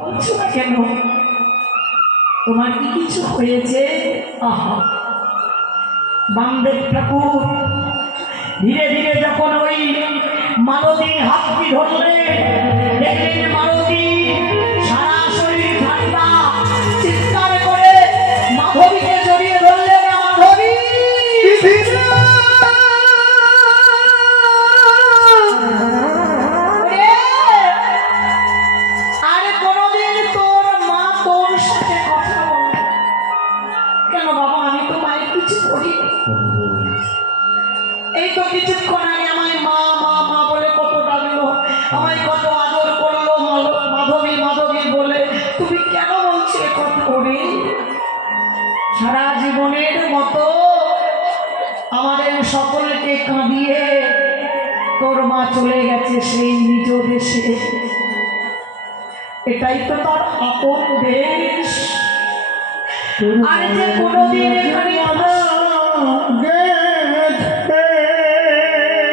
বলছো না কেন? তোমার কি কিছু হয়েছে? আহা, বামদেব ঠাকুর ধীরে ধীরে যখন ওই মালতী হাতটি ধরলে, দেখলেন মালতী সারা শরীর ঠান্ডা, চিৎকার করে মাধবীকে জড়িয়ে ধরলেন। মাধবী, আরে কোনদিন তোর মা তোর সাথে কথা বলে কেন? বাবা, আমি তো মায়ের কিছু করি। এই তো কিছুক্ষণ আগে আমায় মা মা মা বলে কত ডাকলো, আমায় কত আদর করলো, মাধবী মাধবী বলে। তুমি কেন বলছো কথা করে? সারা জীবনের মতো আমাদের সকলকে কাঁদিয়ে তোর মা চলে গেছে সেই নিজ দেশে। এটাই তো তার আপন দেশ। আর যে কোনদিন এখানে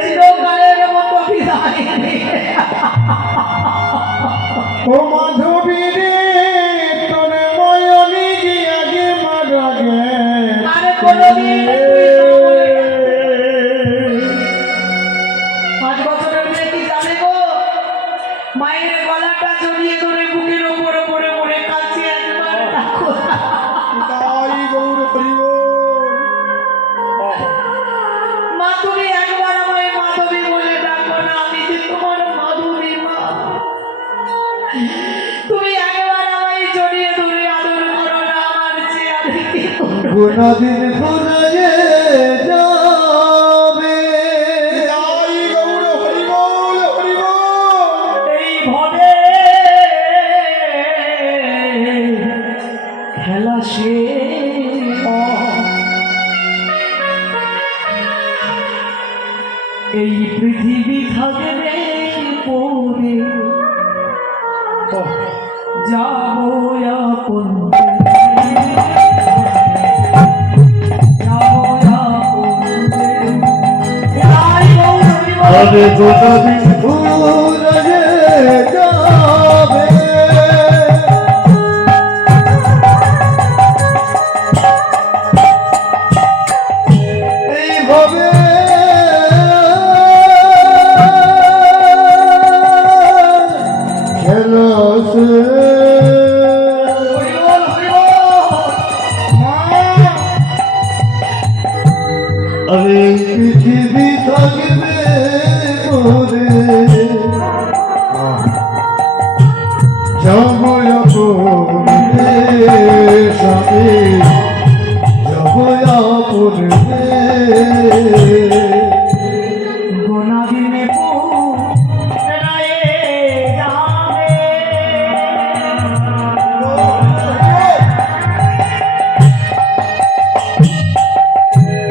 চিরকালের মতো বিদায় ও মাধবী রে, তোর ময়নি গিয়া গে মারা গে। আরে কোনদিন 5 বছরের মেয়ে কি জানে গো? মায়ের গলাটা জড়িয়ে ধরে বুকের ওপরে পড়ে পড়ে কাছে একবার ডাকো। তাই গৌর হরিব। মা, তুমি একবার আমায় মাধবী বলে ডাকো না। আমি যে তোমার মাধবী মা। তুমি একবার আমায় জড়িয়ে ধরে আদর করো না। আমার চেয়ে আর কি করো? কোনদিন ফুরায়ে যাবে। তাই গৌর হরিব হরিব। এইভাবে খেলা শেষ। এই পৃথিবী থাকবে পরে যাবো আপন আরে কোনদিন ফুরায়ে যাবে। এইভাবে খেলা আরে পৃথিবী থাকবে করে যাব আপনে সাথে, যাব আপনে। গোনাদিনে পুরায়ে যাবে।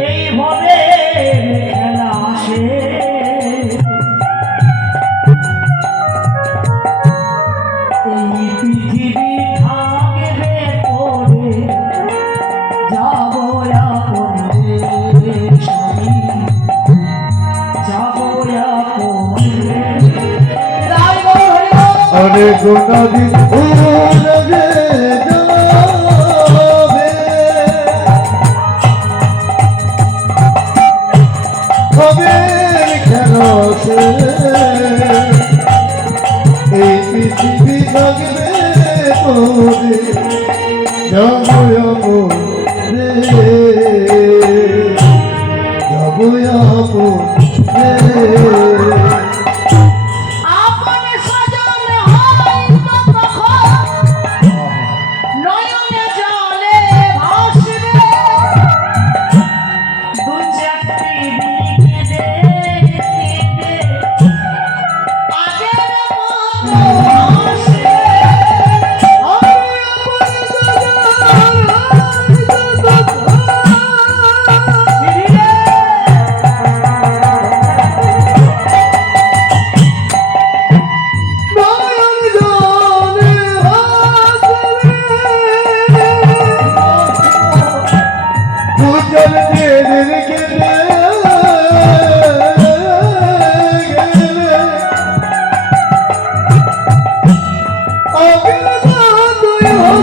এইভাবে খেলা শেষ। এই পৃথিবী থাকবে পরে যাবো আপন দেশ। আমি যাবো আপন দেশ। জয় গো হরি বল। আরে কোনদিন ফুরায়ে যাবে। হবে খেলা শেষ। এই পৃথিবী থাকবে করে যাব আপনে, যাব আপনে। আপন সজন হয়তো তখন নয়নে জলে ভাসবে। দু চারটি দিকে দেখতে আগের মতো হাসবে।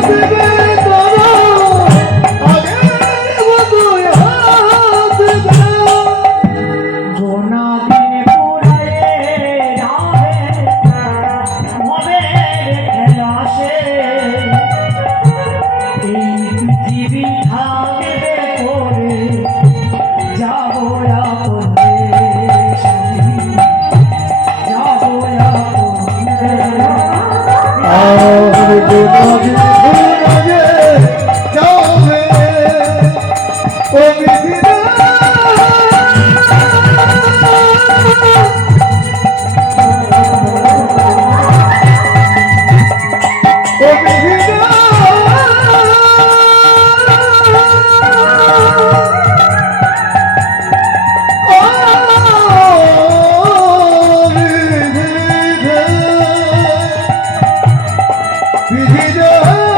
আসবে তারা আগের মতোই আসবে গোনা দিন পুরায়ে যাবে হবে খেলা শেষ এই পৃথিবী থাকবে পরে যাবো আপন দেশ আমি, যাবো আপন দেশ। আর গোনাদিন ঘুরে যাবে ও বিধিরা ও বিধিরা বিধিরা